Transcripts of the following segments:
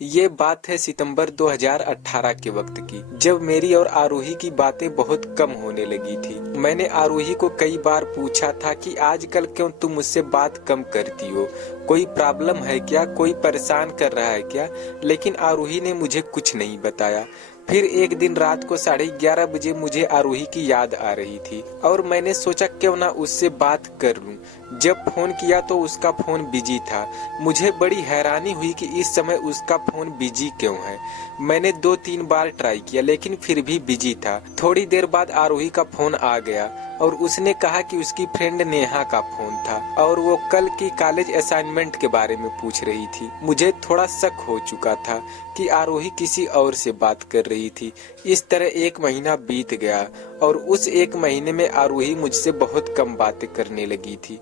ये बात है सितंबर 2018 के वक्त की, जब मेरी और आरोही की बातें बहुत कम होने लगी थी। मैंने आरोही को कई बार पूछा था कि आजकल क्यों तुम मुझसे बात कम करती हो, कोई प्रॉब्लम है क्या, कोई परेशान कर रहा है क्या, लेकिन आरोही ने मुझे कुछ नहीं बताया। फिर एक दिन रात को 11:30 बजे मुझे आरोही की याद आ रही थी और मैंने सोचा क्यों ना उससे बात कर लूं। जब फोन किया तो उसका फोन बिजी था। मुझे बड़ी हैरानी हुई कि इस समय उसका फोन बिजी क्यों है। मैंने 2-3 बार ट्राई किया लेकिन फिर भी बिजी था। थोड़ी देर बाद आरोही का फोन आ गया और उसने कहा कि उसकी फ्रेंड नेहा का फोन था और वो कल की कॉलेज असाइनमेंट के बारे में पूछ रही थी। मुझे थोड़ा शक हो चुका था कि आरोही किसी और से बात कर रही थी। इस तरह 1 महीना बीत गया और उस 1 महीने में आरोही मुझसे बहुत कम बातें करने लगी थी।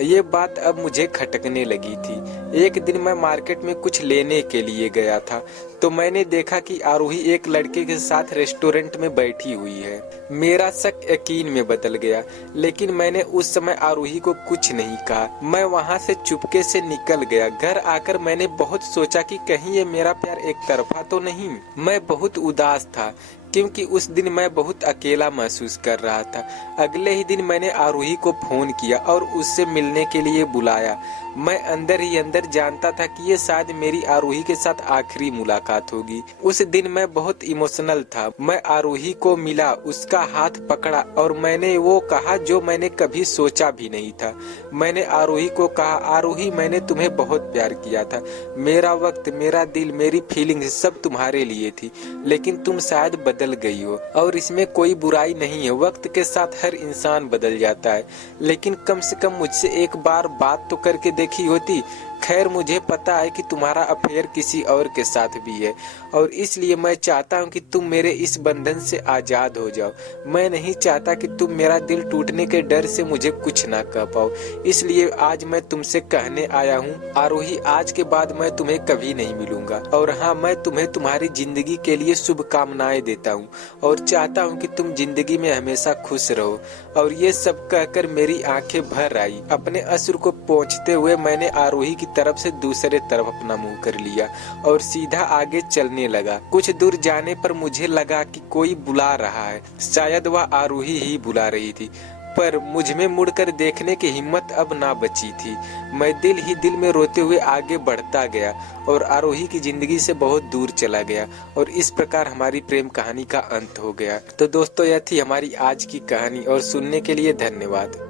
ये बात अब मुझे खटकने लगी थी। एक दिन मैं मार्केट में कुछ लेने के लिए गया था तो मैंने देखा कि आरोही एक लड़के के साथ रेस्टोरेंट में बैठी हुई है। मेरा शक यकीन में बदल गया, लेकिन मैंने उस समय आरोही को कुछ नहीं कहा। मैं वहां से चुपके से निकल गया। घर आकर मैंने बहुत सोचा कि कहीं ये मेरा प्यार एक तरफा तो नहीं। मैं बहुत उदास था क्योंकि उस दिन मैं बहुत अकेला महसूस कर रहा था। अगले ही दिन मैंने आरोही को फोन किया और उससे मिलने के लिए बुलाया। मैं अंदर ही अंदर जानता था कि ये शायद मेरी आरोही के साथ आखिरी मुलाकात होगी। उस दिन मैं बहुत इमोशनल था। मैं आरोही को मिला, उसका हाथ पकड़ा और मैंने वो कहा जो मैंने कभी सोचा भी नहीं था। मैंने आरोही को कहा, आरोही मैंने तुम्हें बहुत प्यार किया था। मेरा वक्त, मेरा दिल, मेरी फीलिंग्स सब तुम्हारे लिए थी, लेकिन तुम शायद बदल गई हो और इसमें कोई बुराई नहीं है। वक्त के साथ हर इंसान बदल जाता है, लेकिन कम से कम मुझसे एक बार बात तो करके देखी होती। खैर, मुझे पता है कि तुम्हारा अफेयर किसी और के साथ भी है और इसलिए मैं चाहता हूँ कि तुम मेरे इस बंधन से आजाद हो जाओ। मैं नहीं चाहता कि तुम मेरा दिल टूटने के डर से मुझे कुछ ना कह पाओ। इसलिए आज मैं तुमसे कहने आया हूँ आरोही, आज के बाद मैं तुम्हें कभी नहीं मिलूंगा। और हाँ, मैं तुम्हें तुम्हारी जिंदगी के लिए शुभकामनाएं देता हूँ और चाहता हूँ कि तुम जिंदगी में हमेशा खुश रहो। और ये सब कहकर मेरी आंखें भर आई। अपने अश्रु को पोंछते हुए मैंने आरोही की तरफ से दूसरे तरफ अपना मुंह कर लिया और सीधा आगे चलने लगा। कुछ दूर जाने पर मुझे लगा कि कोई बुला रहा है। शायद वह आरोही ही बुला रही थी, पर मुझ में मुड़कर देखने की हिम्मत अब ना बची थी। मैं दिल ही दिल में रोते हुए आगे बढ़ता गया और आरोही की जिंदगी से बहुत दूर चला गया और इस प्रकार हमारी प्रेम कहानी का अंत हो गया। तो दोस्तों, यह थी हमारी आज की कहानी और सुनने के लिए धन्यवाद।